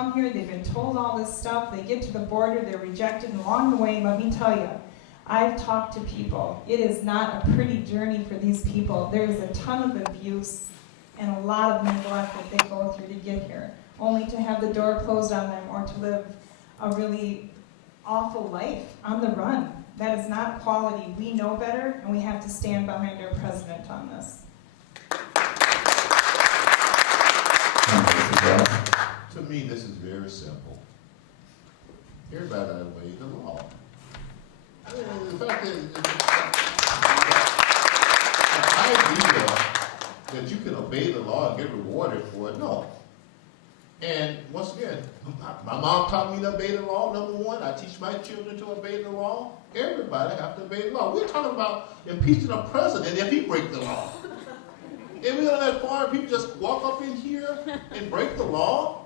come here, they've been told all this stuff, they get to the border, they're rejected, and along the way, let me tell you, I've talked to people. It is not a pretty journey for these people. There is a ton of abuse and a lot of neglect that they go through to get here, only to have the door closed on them or to live a really awful life on the run. That is not quality. We know better, and we have to stand behind our president on this. To me, this is very simple. Everybody obeys the law. I mean, the fact is, the idea that you can obey the law and get rewarded for it, no. And once again, my mom taught me to obey the law, number one. I teach my children to obey the law. Everybody have to obey the law. We're talking about impeaching a president if he breaks the law. And we don't let foreign people just walk up in here and break the law.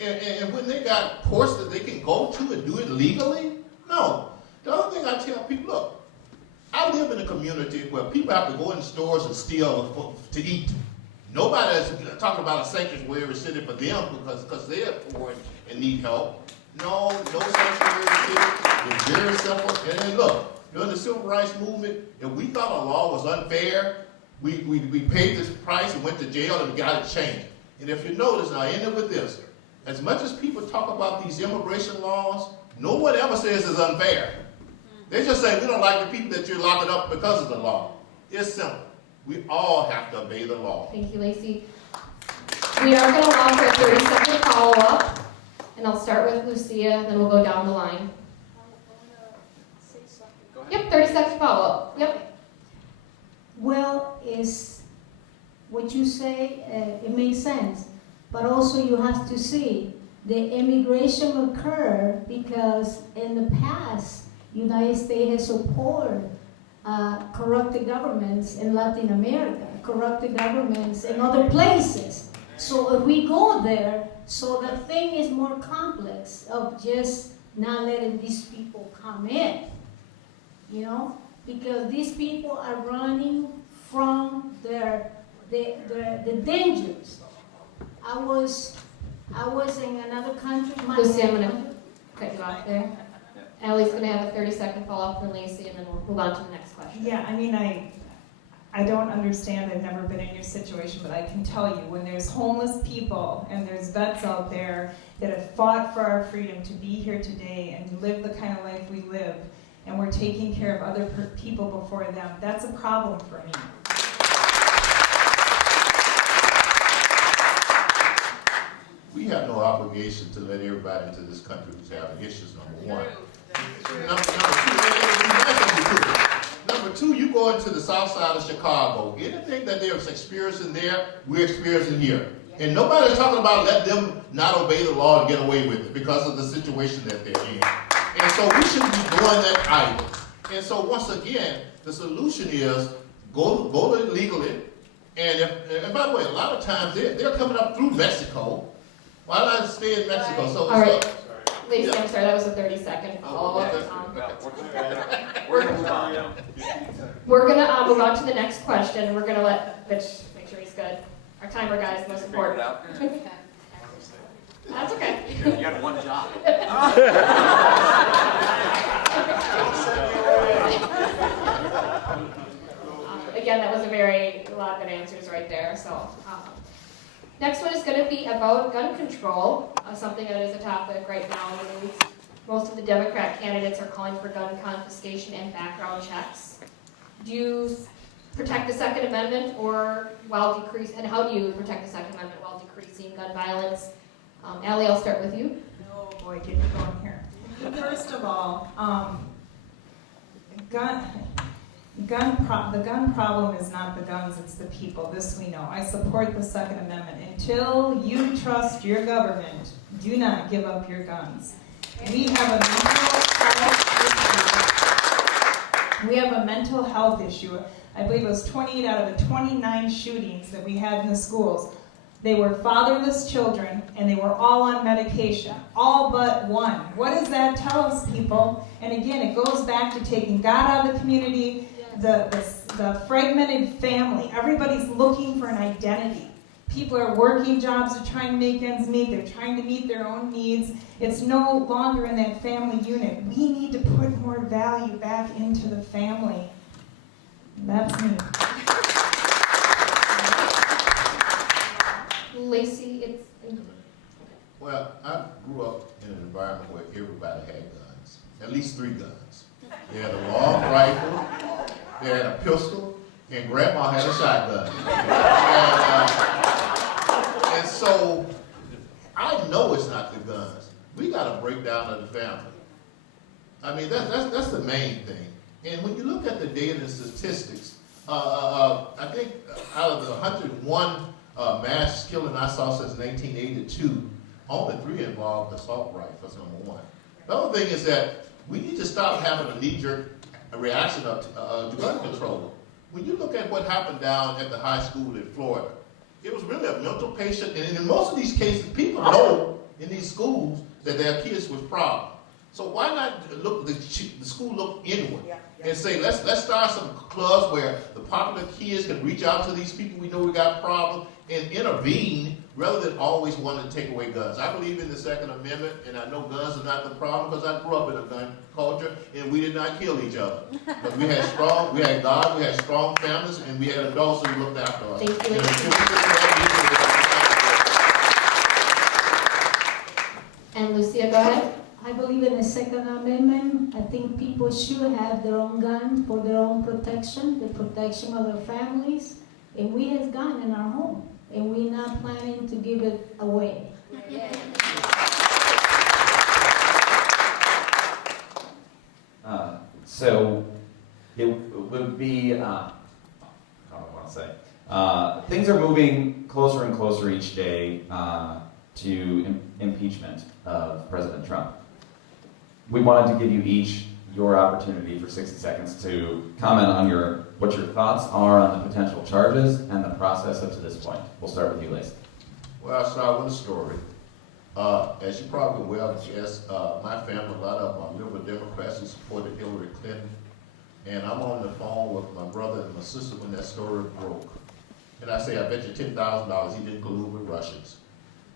And when they got courts that they can go to and do it legally? No. The other thing I tell people, look, I live in a community where people have to go in stores and steal to eat. Nobody is talking about a sanctuary city for them because they're poor and need help. No sanctuary city. It's very simple. And then look, during the civil rights movement, if we thought a law was unfair, we paid this price and went to jail and we got it changed. And if you notice, and I end up with this, as much as people talk about these immigration laws, no one ever says it's unfair. They just say, we don't like the people that you're locking up because of the law. It's simple. We all have to obey the law. Thank you, Lacey. We are going to allow for a 30-second follow-up, and I'll start with Lucia, and then we'll go down the line. Yep, 30-second follow-up. Yep. Well, is what you say, it makes sense. But also you have to see the immigration occur because in the past, United States has supported corrupted governments in Latin America, corrupted governments in other places. So if we go there, so the thing is more complex of just not letting these people come in, you know, because these people are running from the dangers. I was in another country. Lucia, I'm going to cut you off there. Allie's going to have a 30-second follow-up from Lacey, and then we'll move on to the next question. Yeah, I mean, I don't understand. I've never been in your situation, but I can tell you, when there's homeless people and there's vets out there that have fought for our freedom to be here today and live the kind of life we live, and we're taking care of other people before them, that's a problem for me. We have no obligation to let everybody into this country who's having issues, number one. Number two, you go into the south side of Chicago. Anything that they're experiencing there, we're experiencing here. And nobody's talking about let them not obey the law and get away with it because of the situation that they're in. And so we shouldn't be doing that either. And so once again, the solution is go to legally. And by the way, a lot of times they're coming up through Mexico. Why not stay in Mexico? So, all right. Lacey, I'm sorry, that was a 30-second follow-up. We're going to move on to the next question. We're going to let Mitch make sure he's good. Our timer guy is most important. That's okay. You had one job. Again, that was a lot of good answers right there. So, next one is going to be about gun control, something that is a topic right now in the news. Most of the Democrat candidates are calling for gun confiscation and background checks. Do you protect the Second Amendment and how do you protect the Second Amendment while decreasing gun violence? Allie, I'll start with you. Oh boy, get me going here. First of all, the gun problem is not the guns, it's the people. This we know. I support the Second Amendment. Until you trust your government, do not give up your guns. We have a mental health issue. I believe it was 28 out of the 29 shootings that we had in the schools. They were fatherless children, and they were all on medication, all but one. What does that tell us, people? And again, it goes back to taking God out of the community, the fragmented family. Everybody's looking for an identity. People are working jobs, they're trying to make ends meet, they're trying to meet their own needs. It's no longer in that family unit. We need to put more value back into the family. That's me. Lacey, it's Well, I grew up in an environment where everybody had guns, at least 3 guns. They had a long rifle, they had a pistol, and grandma had a shotgun. And so, I know it's not the guns. We got a breakdown of the family. I mean, that's the main thing. And when you look at the data and statistics, I think out of the 101 mass killing I saw since 1982, only 3 involved assault rifles, number 1. The other thing is that we need to stop having a knee-jerk reaction to gun control. When you look at what happened down at the high school in Florida, it was really a mental patient, and in most of these cases, people know in these schools that their kids with problems. So why not look the school look inward and say let's start some clubs where the popular kids can reach out to these people we know we got problems and intervene rather than always wanting to take away guns. I believe in the Second Amendment, and I know guns are not the problem because I grew up in a gun culture and we did not kill each other. But we had God, we had strong families, and we had adults who looked after us. Thank you. And Lucia, go ahead. I believe in the Second Amendment. I think people should have their own gun for their own protection, the protection of their families. And we have gun in our home, and we're not planning to give it away. So it would be, how do I want to say? Things are moving closer and closer each day to impeachment of President Trump. We wanted to give you each your opportunity for 60 seconds to comment on what your thoughts are on the potential charges and the process up to this point. We'll start with you, Lacey. Well, I'll start with a story. As you probably well guess, my family, a lot of them are liberal Democrats who supported Hillary Clinton. And I'm on the phone with my brother and my sister when that story broke. And I say, I bet you $10,000 he didn't collude with Russians.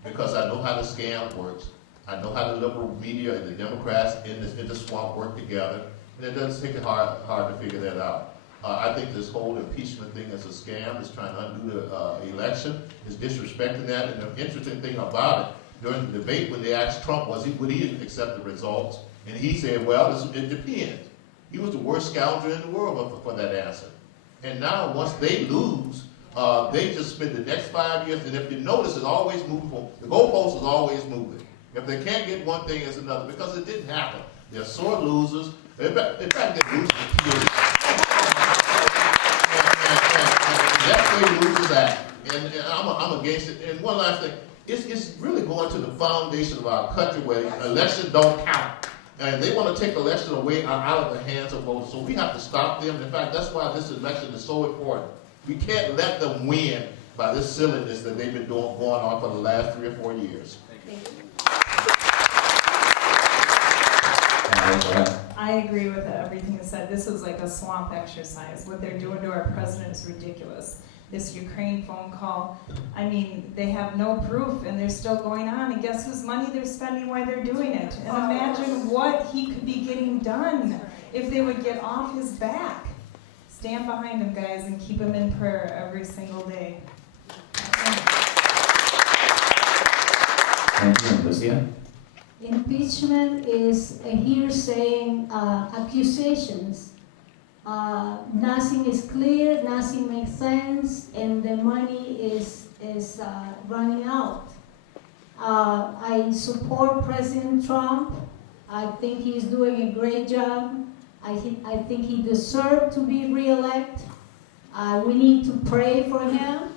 Because I know how the scam works. I know how the liberal media and the Democrats in the swamp work together. And it doesn't take it hard to figure that out. I think this whole impeachment thing is a scam. It's trying to undo the election. It's disrespecting that. And the interesting thing about it, during the debate when they asked Trump would he accept the results, and he said, well, it depends. He was the worst scoundrel in the world for that answer. And now once they lose, they just spend the next 5 years, and if you notice, it's always moving. The goalpost is always moving. If they can't get one thing, it's another, because it didn't happen. They're sore losers. In fact, they're losers. And that's the way losers act. And I'm against it. And one last thing. It's really going to the foundation of our country where elections don't count. And they want to take election away out of the hands of voters. So we have to stop them. In fact, that's why this election is so important. We can't let them win by this silliness that they've been going on for the last 3 or 4 years. Thank you. I agree with everything you said. This is like a swamp exercise. What they're doing to our president is ridiculous. This Ukraine phone call, I mean, they have no proof and they're still going on. And guess whose money they're spending while they're doing it? And imagine what he could be getting done if they would get off his back. Stand behind him, guys, and keep him in prayer every single day. Thank you, Lucia. Impeachment is a hearsay accusations. Nothing is clear, nothing makes sense, and the money is running out. I support President Trump. I think he's doing a great job. I think he deserves to be re-elected. We need to pray for him,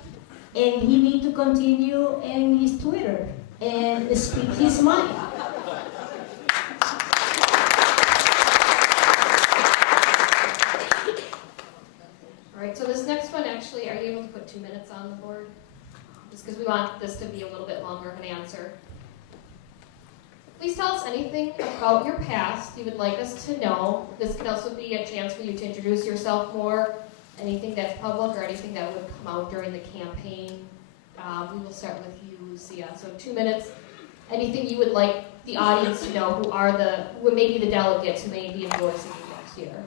and he needs to continue in his Twitter and speak his mind. All right, so this next one, actually, are you able to put 2 minutes on the board? Just because we want this to be a little bit longer of an answer. Please tell us anything about your past you would like us to know. This could also be a chance for you to introduce yourself more. Anything that's public or anything that would come out during the campaign. We will start with you, Lucia. So 2 minutes. Anything you would like the audience to know who may be the delegates who may be endorsing you next year?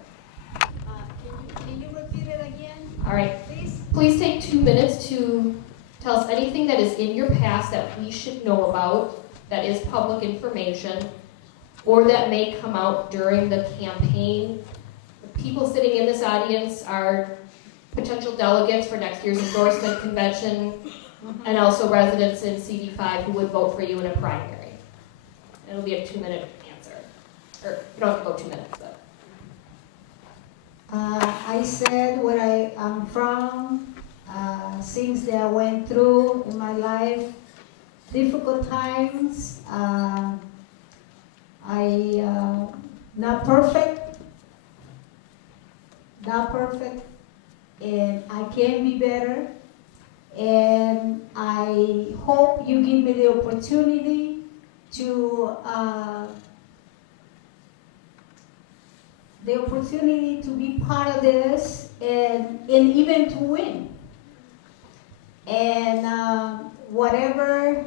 Can you repeat it again, All right. please? Please take 2 minutes to tell us anything that is in your past that we should know about, that is public information, or that may come out during the campaign. The people sitting in this audience are potential delegates for next year's endorsement convention, and also residents in CD5 who would vote for you in a primary. It'll be a 2-minute answer. Or you don't have to go 2 minutes, but. I said where I am from, things that I went through in my life, difficult times. Not perfect, and I can be better. And I hope you give me the opportunity to be part of this and even to win. And whatever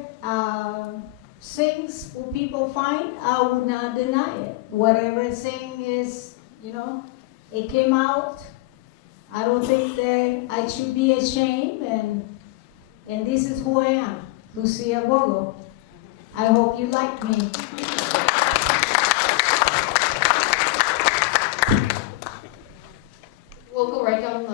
things people find, I will not deny it. Whatever thing is, it came out. I don't think that I should be ashamed, and this is who I am, Lucia Bogo. I hope you like me.